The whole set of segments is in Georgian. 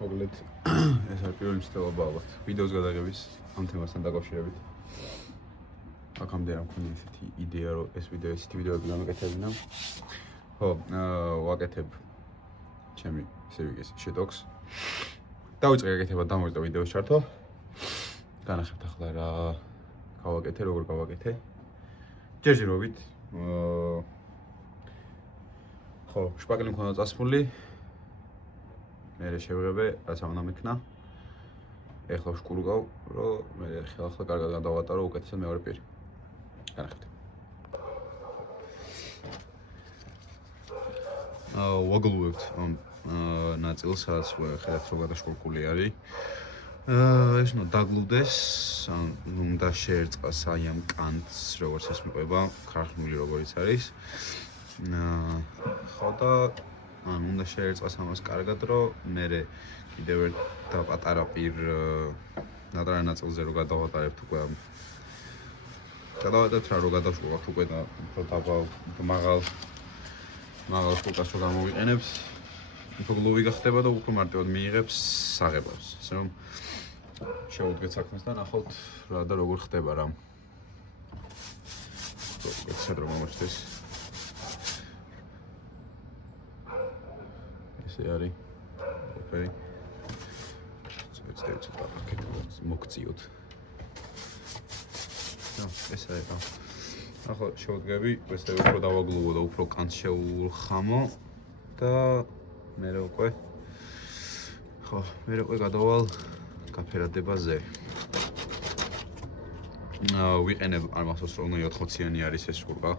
მოკლედ ეს არის პირველი მცდელობა ალბათ ვიდეოს გადაღების ამ თემასთან დაკავშირებით. აქამდე არ მქონია ესეთი იდეა, რომ ეს ვიდეო ესეთი ვიდეოები გამეკეთებინა. ხო, ვაკეთებ ჩემი სევიგის შეტოქს. დავიწყე გაკეთება დამოწდა ვიდეოს ჩართვა. განახებთ ახლა რა გავაკეთე, როგორ გავაკეთე. ჯერჯერობით ხო, შპაგელი მქონდა წასმული. მე შევღებე, რაც ამან ამექნა. ეხლა ვშკურგავ, რომ მე ახლა კარგად გადავატარო უკეთესად მეორე პირი. განახებთ. ვაგლუებთ ამ ნაწილს, სადაც ხედავთ რომ გადაშკურკული არის. ეს უნდა დაგლუდეს, უნდა შეერწყას აი ამ კანტს, როგორც ეს მიყვება, ქარხნული როგორიც არის. ხო და უნდა შეერწყას ამას კარგად, რომ მე კიდევ ერთ და პატარა პირ ნატარა ნაწილზე რომ გადავატარებთ უკვე ამ გადავატარებთ რა რომ გადავშკურავთ უკვე და უფრო დაბალ მაღალ შკურკას რომ გამოვიყენებთ უფრო გლუვი გახდება და უფრო მარტივად მიიღებს საღებავს. ასე რომ შევუდგეთ საქმეს და ნახავთ რა და როგორ ხდება რა. ეს რომ მომწეს ესე არის ოპერი ცოტა მოგწიოთ. ეს არის რა. ახლა შევდგები, ესე უფრო დავაგლუვო და უფრო კანს შევხამო და მე უკვე ხო, მე უკვე გადავალ გაფერადებაზე. ვიყენებ არ მახსოვს რომ 4-იანი არის ეს შკურკა.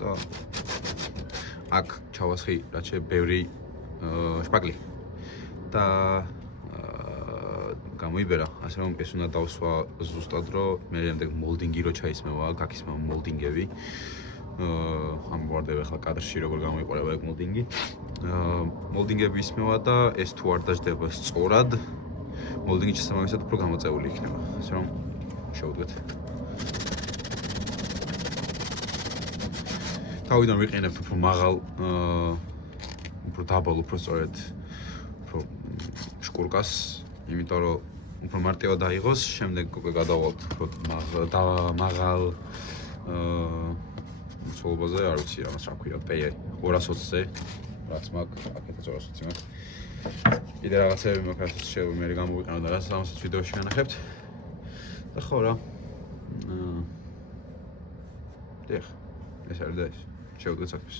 და აქ ჩავასხი რაც შეიძლება ბევრი შპაგლი და გამოიბერა, ასე რომ ეს უნდა დავსვა ზუსტად რომ მე შემდეგ მოლდინგი რო ჩაისმევა, გაქისმევა მოლდინგები. ამ ვარდება ახლა კადრში როგორ გამოიყურება ეგ მოლდინგი. მოლდინგები ისმევა და ეს თუ არ დაждდება სწორად, მოლდინგი შესაბამისად უფრო გამოწეული იქნება. ასე რომ შევუდგეთ. თავიდან ვიყენებთ უფრო მაღალ, უფრო დაბალ, უფრო სწორედ უფრო შკურკას, იმიტომ რომ უფრო მარტივად დაიღოს, შემდეგ უკვე გადავალთ უფრო მაღალ მოცულობაზე, არ ვიცი ამას რა ქვია, P220-ზე, რაც მაქვს, აქეთაც 220 მაქვს. კიდე რაღაცები მაქვს, შეიძლება მე გამოვიყენო და რასაც ამასაც ვიდეოში განახებთ. და ხო რა. დიახ, ეს არის და ეს. შევუდგეთ საქმეს.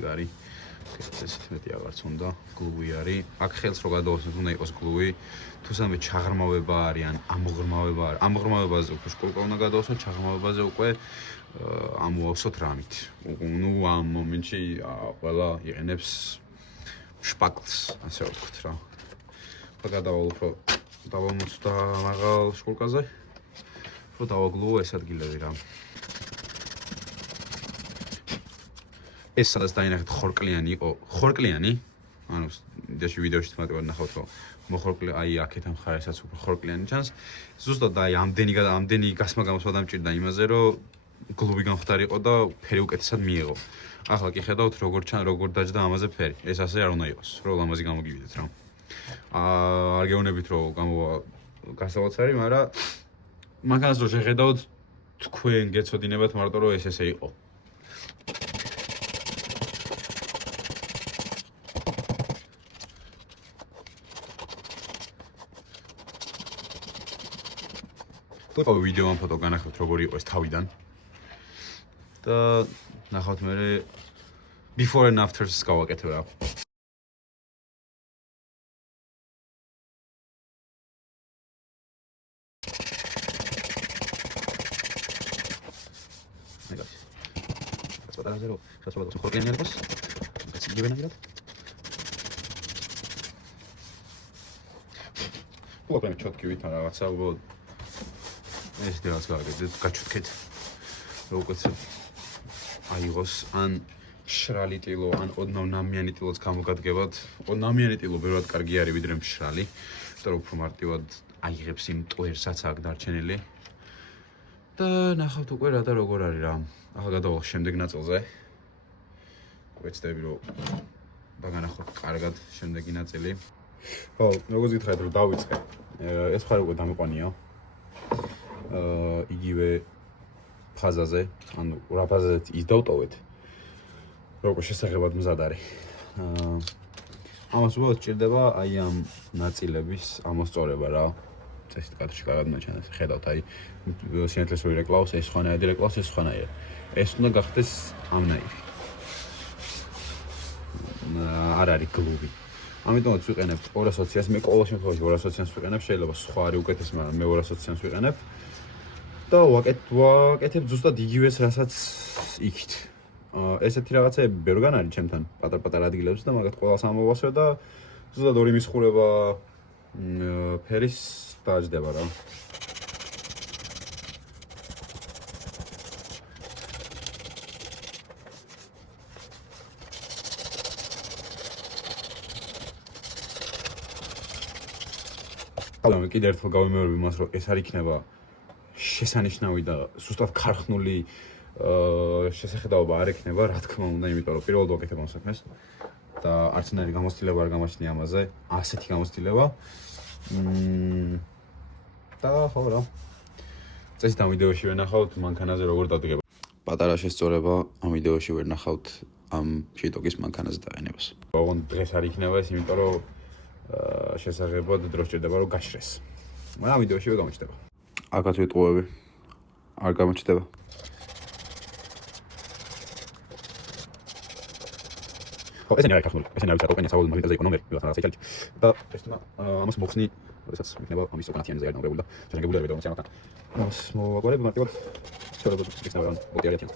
ეგარი. ესეთ მეტი აღარც უნდა, გლუვი არის. აქ ხელს რო გადავასვით, უნდა იყოს გლუვი. თუ სამე ჩაღრმავება არის ან ამოღრმავება არის. ამოღრმავებაზე უფრო შკურკა უნდა გადავასვით, ჩაღრმავებაზე უკვე ამოვავსოთ რამით. ნუ ამ მომენტში ყველა იყენებს შპაგლს, ასე ვთქვით რა. და გადავალ უფრო დავამოწდა მაღალ შკურკაზე. უფრო დავაგლუვო ეს ადგილები რა. ეს სადაც დაინახეთ ხორკლიანი იყო, ხორკლიანი, ანუ დაში ვიდეოში თმატებად ნახავთ რომ მოხორკლე აი აქეთ ამ ხარესაც უფრო ხორკლიანი ჩანს. ზუსტად აი ამდენი გასმა გამოსვა დამჭირდა იმაზე რომ გლუვი გამختارიყო და ფერი უკეთესად მიიღო. ახლა კი ხედავთ როგორ დაჯდა ამაზე ფერი. ეს ასე არ უნდა იყოს, რომ ლამაზი გამოგივიდეთ რა. არ გეუბნებით რომ გამოვა გასაოცარი, მაგრამ მაგას რო შეხედავთ თქვენ გეცოდინებათ მარტო რომ ეს ესე იყო. ხო, ვიდეო ამ ფოტო განახებთ როგორ იყო ეს თავიდან. და ნახავთ მე before and after-ს გავაკეთებ რა. მეგას. სპეციალურად ზერო, შესაძლოა ხორკლიანი იყოს. გაციგებენაგად. უბრალოდ ჩოტკი ვითარ რაღაცა უბრალოდ ეს დეას გავაკეთეთ, გაჩვთქეთ. უკეთესად აიღოს ან მშრალი ტილო, ან ოდნავ ნამიანი ტილოც გამოგადგებათ. ნამიანი ტილო ბევრად კარგი არის ვიდრე მშრალი. იმიტომ რომ უფრო მარტივად აიღებს იმ ტვერსაც აქ დარჩენილი. და ნახავთ უკვე რა და როგორ არის რა. ახლა გადავალ შემდეგ ნაწილზე. ვეცდები რომ დაგანახოთ კარგად შემდეგი ნაწილი. ხო, როგორც გითხარით რომ დავიწყე. ეს ხარ უკვე დამიყვანია. იგივე ფაზაზე, ანუ რა ფაზაზეც ის დავტოვეთ. როგორ შესაძლებლად მზად არის. ამას უბრალოდ სჭირდება აი ამ ნაწილების ამოსწორება რა. წესით კადრში კარგად მოჩანს, ხედავთ აი სინათლეს რო ირეკლავს, ეს ხვანაირი ირეკლავს, ეს ხვანაირი. ეს უნდა გახდეს ამნაირი. არ არის გლუვი. ამიტომაც ვიყენებ 220-ს, მე ყოველ შემთხვევაში 220-ს ვიყენებ, შეიძლება სხვა არის უკეთესი, მაგრამ მე 220-ს ვიყენებ. და ვაკეთებ ზუსტად იგივეს, რასაც იქით. ესეთი რაღაცები ბევრგან არის ჩემთან, პატარ-პატარ ადგილებში და მაგათ ყველას ამოვასვე და ზუსტად ორი მისხურება ფერის დააჯდება რა. ალბათ კიდევ ერთხელ გავიმეორებ იმას, რომ ეს არ იქნება შესანიშნავი და ზუსტად ქარხნული შესახედაობა არ ექნება, რა თქმა უნდა, იმიტომ რომ პირველად ვაკეთებ ამ საქმეს და არც ნაირი გამოცდილება არ გამაჩნია ამაზე, ასეთი გამოცდილება. და ხო რა. წესით ამ ვიდეოში ვერ ნახავთ მანქანაზე როგორ დადგება. პატარა შესწორება ამ ვიდეოში ვერ ნახავთ ამ შიტოკის მანქანაზე დაყენებას. ოღონდ დღეს არ იქნება ეს, იმიტომ რომ შესაძლებლად დრო სჭირდება რომ გაშრეს. მაგრამ ამ ვიდეოში ვერ გამოჩნდება. აქაც ვიტყუები. არ გამოჩნდება. ესენი არის ქართული, ესენი არის ოპენია საუბრობთ მაგიტაზე იყო ნომერი, ვიღაცა რაღაცა იჭალჭი. და ეს თუმა ამას მოხსნი, როდესაც იქნება ამის უკანათიანზე არ ნომრებული და შეიძლება გულები რომ ამათან. ამას მოვაგვარებ მარტივად შეიძლება იქნება რომ ბოტი არის ათიან.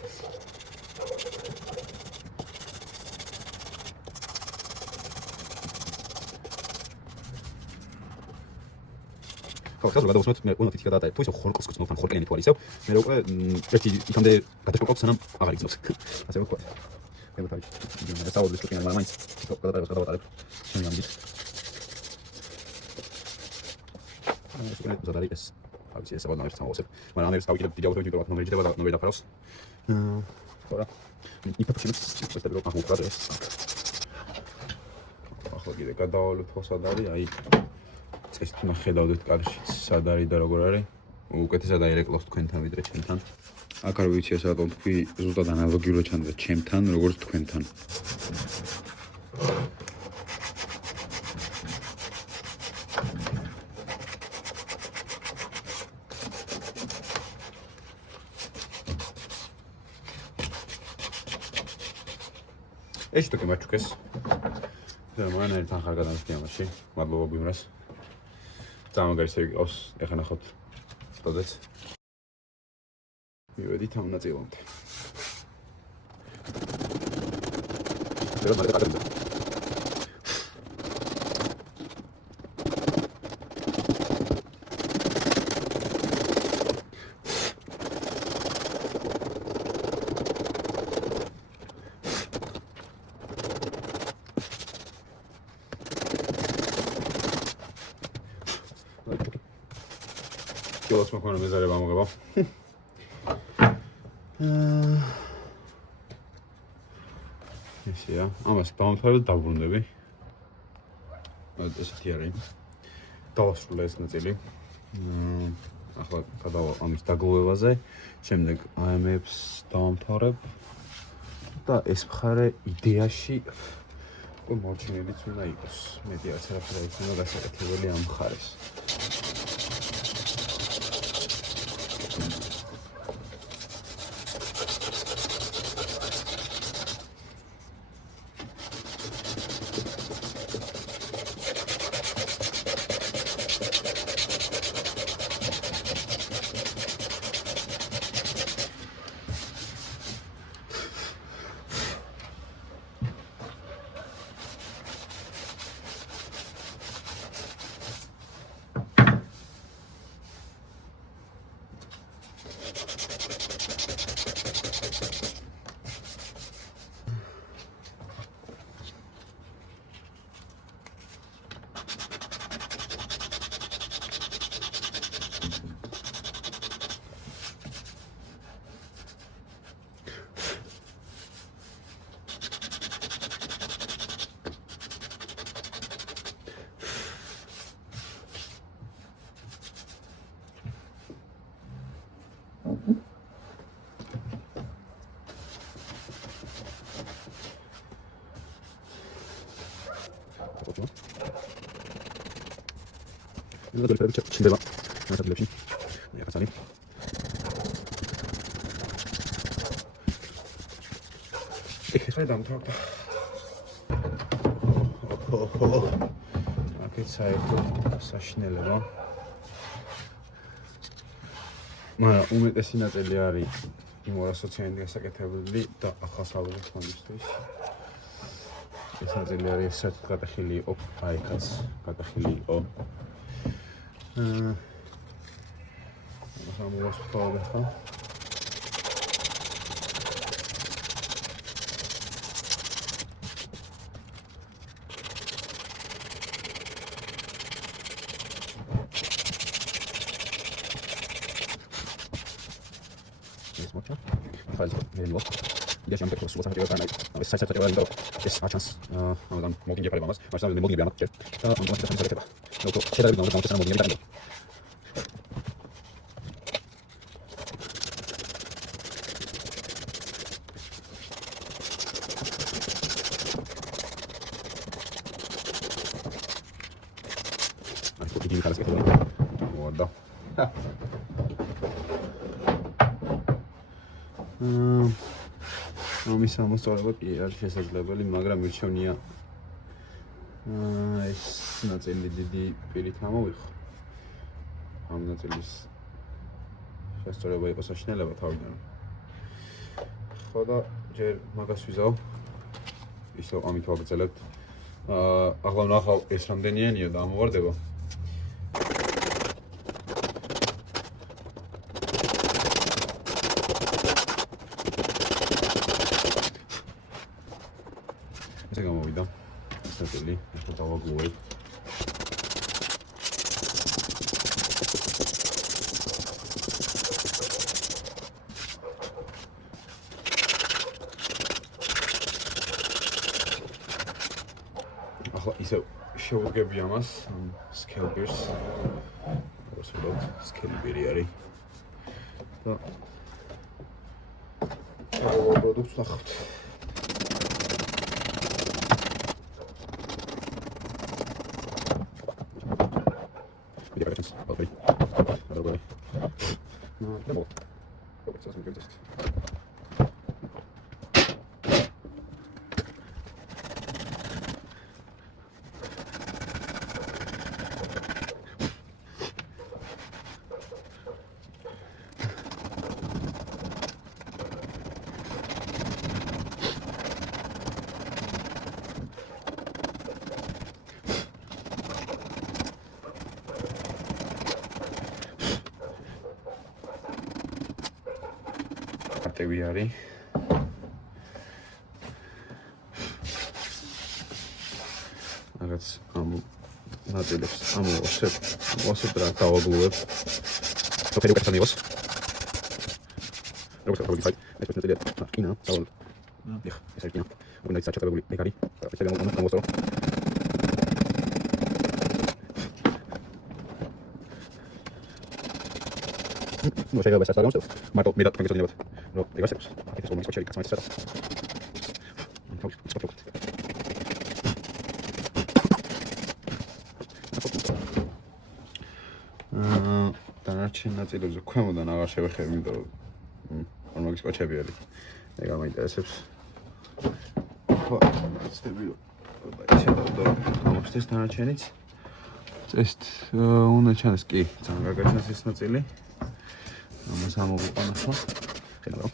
ხო, ხაზი გადავუსმოთ, მე უნდა თითქოს გადაატარე. თუ ისე ხორკოს გწმობთან ხორკლიანი თუ არის ისევ, მე უკვე ერთი იქამდე გადაშკოკობ სანამ აღარ იგზნობს. ასე ვთქვა. მე თავი. მე საუბრობ შეკინა, მაგრამ მაინც გადავატარებ. შენ ამბით. ეს უკვე ზადარი ეს. არის ეს საბოლოო ერთ სამოსებ. მაგრამ ამერს თავი კიდევ დავუდგე იმიტომ რომ ნომერი ჯდება და ნომერი დაფარავს. ხო რა. იფაფშინებს ეს და როგორ აღუყრა ეს. ახლა კიდე გადავალოთ ხო სად არის, აი წესით უნდა ხედავდეთ კარში სად არის და როგორ არის. უკეთესად აირეკლავს თქვენთან ვიდრე ჩემთან. აქ არ ვიცი ეს რატომ თქვი ზუსტად ანალოგიურად ჩანდა ჩემთან, როგორც თქვენთან. ეს თქო მაჩუკეს. და მანერ თან ხარ გადავიხდი ამაში. მადლობა ბიმრას. გამაგარისები გყავს, ეხლა ნახოთ სტოდეც. მივედით ამ ნაწილამდე. კილოს მოქონა მეზარე ვამოღება. ესეა, ამას დავამთავრებ და დავბრუნდები. ესეთი არის. დავასრულე ეს ნაწილი. ახლა გადავალ ამის დაგლოვებაზე, შემდეგ AM-ებს დავამთავრებ და ეს მხარე იდეაში მორჩენილიც უნდა იყოს. მეტი არც არაფერი არ იქნება გასაკეთებელი ამ მხარეს. 이거 돌려 쳐 침대봐. 나도 돌려시. 내가 살이. 살이 너무 더럽다. აქეთ საერთოდ საშინელება. მაგრამ უმეტესი ნაწილი არის იმ 200-იანი გასაკეთებული და ახალსავალი ფონდისთვის. ეს ნაწილი არის საერთოდ გატეხილი იყო, აი ხაც გატეხილი იყო. ამას ვთხოვე ხა. Смотря. Файлик вернул. Я чем так сложно хотел канал. Сайт хотел дать. Есть шанс. Там могу не проблема. Маш там не могу не бьянать. Да, он может там залететь. Ну то что дальше надо там могу не бьянать. А что ты не кажется? Вот да. ამის ამოსწორება კი არის შესაძლებელი, მაგრამ მირჩევნია ეს ნაწილი დიდი პირით ამოვიხო. ამ ნაწილის შესწორება იყო საშინელება თავიდან. ხო და ჯერ მაგას ვიზავ. ისევ ამით ვაგრძელებთ. ახლა ვნახავ ეს რამდენიანია და ამოვარდება. ესე გამოვიდა ეს ნაწილი, ახლა დავაგლოვებ. ახლა ისევ შევუდგები ამას სკელბერს. უბრალოდ სკელბერი არის. და პროდუქტს ნახავთ. Okay. Добре. Ну, не було. Добре, зараз ми підемо. არტევი არის. რაღაც ამ ნაწილებს ამოვასებ რა დავაგლოვებ. სოფელი უკეთესად იყოს. როგორც ვთქვი, ეს ნაწილია კინა, დავალ. დიახ, ეს არის კინა. უნდა ის საჭიროებული ეგარი. ეს არის გამოსწორო. Ну, я бы сейчас загнул, марто мне дат конкретно не вот. Ну, я сейчас, это что, мы скачали, как смотрите, დანარჩენ ნაწილებზე ქვემოდან აღარ შევეხები, იმიტომ რომ მაგის კოჩები არის. ეგ ამაინტერესებს. ხო, ცდები რომ შეიძლება ამოხსნეს დანარჩენიც. წესთ უნდა ჩანს კი, ძალიან კარგად ჩანს ეს ნაწილი. ამას ამოვიყვან ახლა. ხედავ.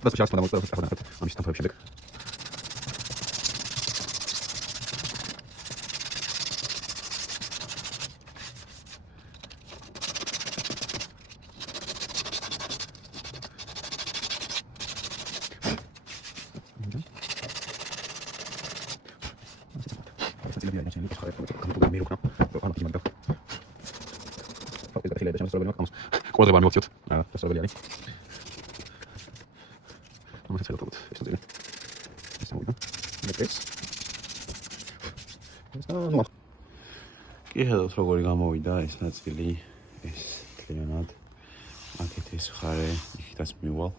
просто сейчас потому что ამის თამფებს შემდეგ. Куда вам идёт? Это что были? Мы хотели тут что делать? Что будет? Наконец. Ну. კი ხედავთ როგორი გამოვიდა ეს ნაწილი. ეს თლიანად აქეთ ეს ხარე იქითაც მივალ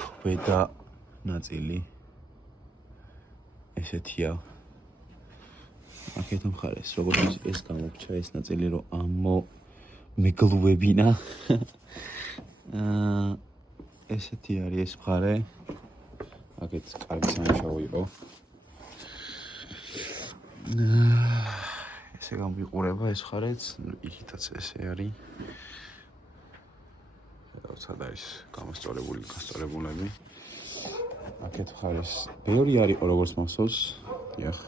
ქვედა ნაწილი ესეთია აქეთ მხარეს როგორც ეს გამოგჩა ეს ნაწილი რომ ამო მეგლუებინა ესეთი არის ეს მხარე აქეთ კარგი სამუშაო იყო ესე გამიყურება ეს მხარეც იქითაც ესე არის ხედავთ არის გასწორებულები აქეთ მხარეს ბევრი არის როგორც მახსოვს დიახ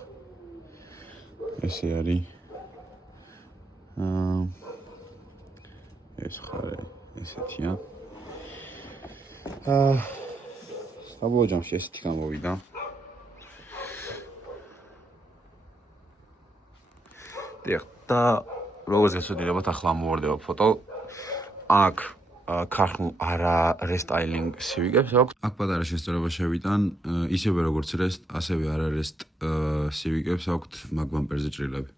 ესე არის ეს ხარე ესეთია საბოლოო ჯამში ესეთი გამოვიდა დიახ და როგორც გეცოდინებათ ახლა მოვარდება ფოტო აქ ქარხნულ არა რესტაილინგ სივიგებს აქვს აქ პატარა შესწორება შევიტან ისევე როგორც რესტ ასევე არა რესტ სივიგებს აქვს მაგ ბამპერზე ჭრილები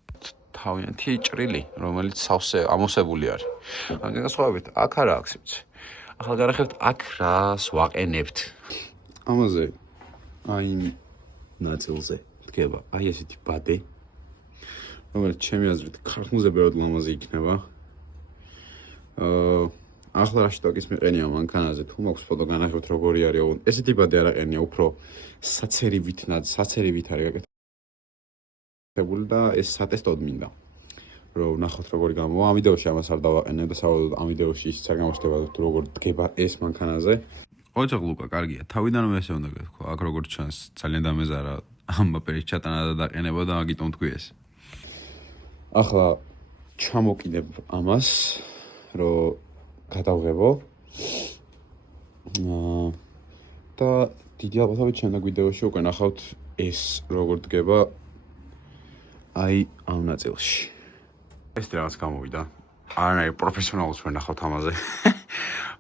თავიანთი ჭრილი რომელიც სავსე ამოსებული არის ამიტომ განსხვავებით აქ არა აქვს ვიცი ახლა გარახებთ აქ რას ვაყენებთ ამაზე აი ნაწილზე დგება აი ესეთი ბადე რომელიც ჩემი აზრით ქარხნულზე ბევრად ლამაზი იქნება ახლა რაში დაკის მეყენია მანქანაზე თუ მაქვს ფოტო განახებთ როგორი არის ესეთი ბადე არ აყენია უფრო საცერივით არის გაკეთებული და ეს სატესტოდ მინდა რომ ნახოთ როგორი გამოვა ამ ვიდეოში ამას არ დავაყენე და საერთოდ ამ ვიდეოში ისიც არ გამოჩნდება თუ როგორ დგება ეს მანქანაზე ოჯახ ლუკა კარგია თავიდანვე ესე უნდა გეთქვა აქ როგორც ჩანს ძალიან დამეზარა ამ პაპერის ჩატანა და დაყენება და მაგიტომ თქვი ეს ახლა ჩამოკიდებ ამას რომ გადავღებო და დიდი ალბათობით შემდეგ ვიდეოში უკვე ნახავთ ეს როგორ დგება აი ამ ნაწილში ეს რაღაც გამოვიდა არანაირ პროფესიონალს ვერ ნახავთ ამაზე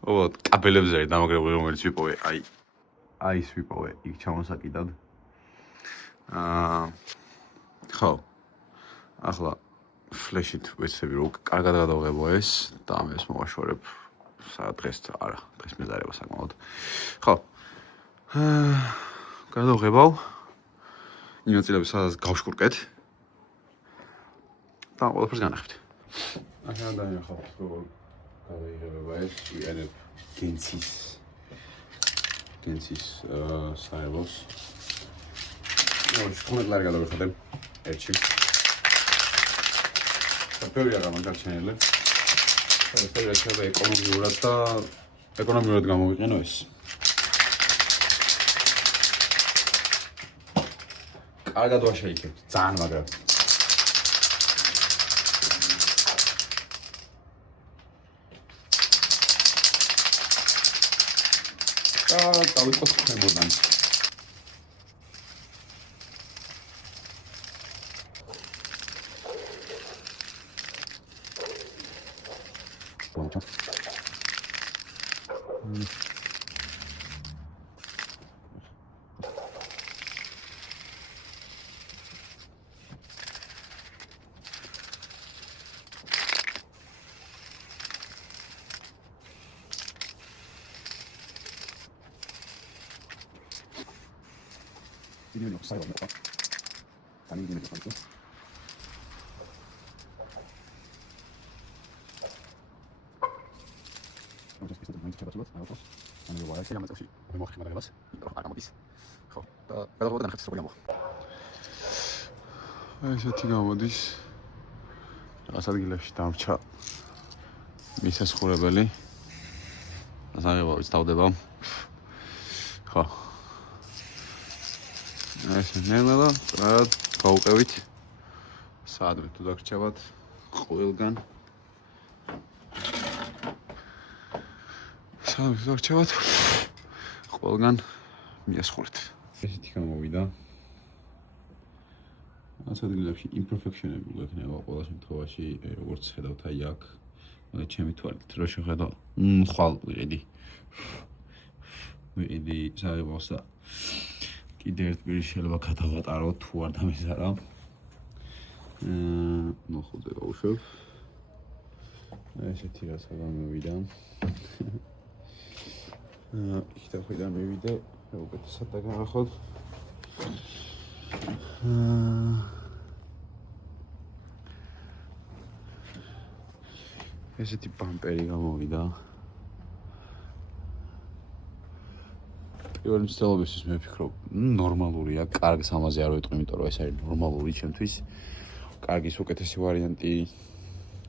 უბრალოდ კაბელებზე არის დამაგრებული რომელიც ვიპოვე აი ის ვიპოვე იქ ჩამოსაკიდად ხო ახლა ფლეშით ვეცები რომ კარგად გადავღებო ეს და ამას მოვაშორებ დღეს მეზარება საკმაოდ ხო გადავღებავ იმ ნაწილებს სადაც გავშკურკეთ და ყველაფერს განახებთ ახლა დაინახავთ როგორ გადაიღებება ეს ვიყენებ გენცის საერბოს შკუნეთ ლარი გადავიხადებ ერთში ბევრი არა მაგარჩენილი ეს შეიძლება ეკონომიურად გამოვიყენო ეს კარგად ვაშეიქებთ ძალიან მაგრამ და დავიწყოთ ქვემოდან 비닐이 없어요. 다른 비닐이 없고. 먼저 스피드 많이 쳐가지고 나오고 아니 와야 세야만 혹시 뭐 하나 가봤어. 안 어디서. ხო. და გადავღებოთ განახეთ როგორ გამოვა. ესეთი გამოდის. რაღაც ადგილებში დამრჩა მისასხურებელი. ასაღება ვისწავდება. ხო. ეს ნელა რა გავუყევით საადმე თუ დაგრჩევათ ყველგან საადმე თუ დაგრჩევათ ყველგან მიასხურეთ ესეთი გამოვიდა რაც ადგილებში იმპერფექშენები გვექნება ყველა შემთხვევაში როგორც ხედავთ აი აქ მაგრამ ჩემი თვალით რო შეხედო ხვალ ვიყიდი საერთოდ კიდე ერთ პირი შეიძლება გადავატარო თუ არ დამეზარა. ნახოთ გავუშვებ. ესეთი რაც გამოვიდა. იქ დახვიდან მივიდე, უკეთესად დაგანახოთ. ესეთი ბამპერი გამოვიდა. პირველი მცდელობისთვის მე ვფიქრობ, ნორმალურია, კარგს ამაზე არ ვეტყვი, იმიტომ რომ ეს არის ნორმალური ჩემთვის. კარგის უკეთესი ვარიანტი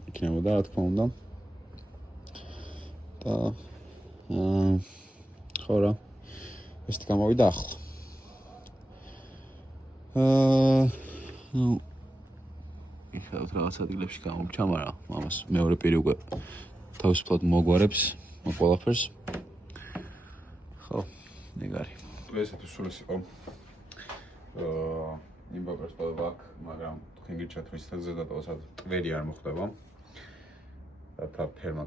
იქნებოდა, რა თქმა უნდა. და ხო რა. ესეთი გამოვიდა ახლა. იხავთ რაღაც ადგილებში გამომჩა, მაგრამ ამას მეორე პირი უკვე თავისუფლად მოგვარებს ყველაფერს. ხო, ეგარი. ესეთ სულს იყო. იმბაკროს პოდბაკ, მაგრამ თქვენ გიჩვენეთ რომ ის ზედატოვსად ტვერი არ მოხდება. რათა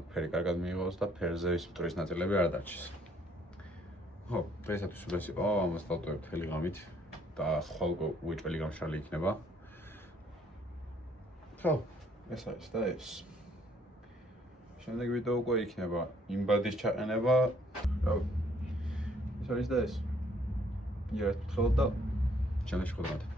ფერი კარგად მიიღოს და ფერზე ის მტვრის ნაწილები არ დარჩეს. ხო, ესეთ სულს იყო, ამას დავტოვებთ ხელი ღამით და ხოლმე უეჭველი გამშრალი იქნება. ხო, ეს არის და ეს. შემდეგ ვიდეო უკვე იქნება იმბადის ჩაყენება. ეს არის და ეს. იარეთ ფთხილობ და ჩანაში ხვდებით.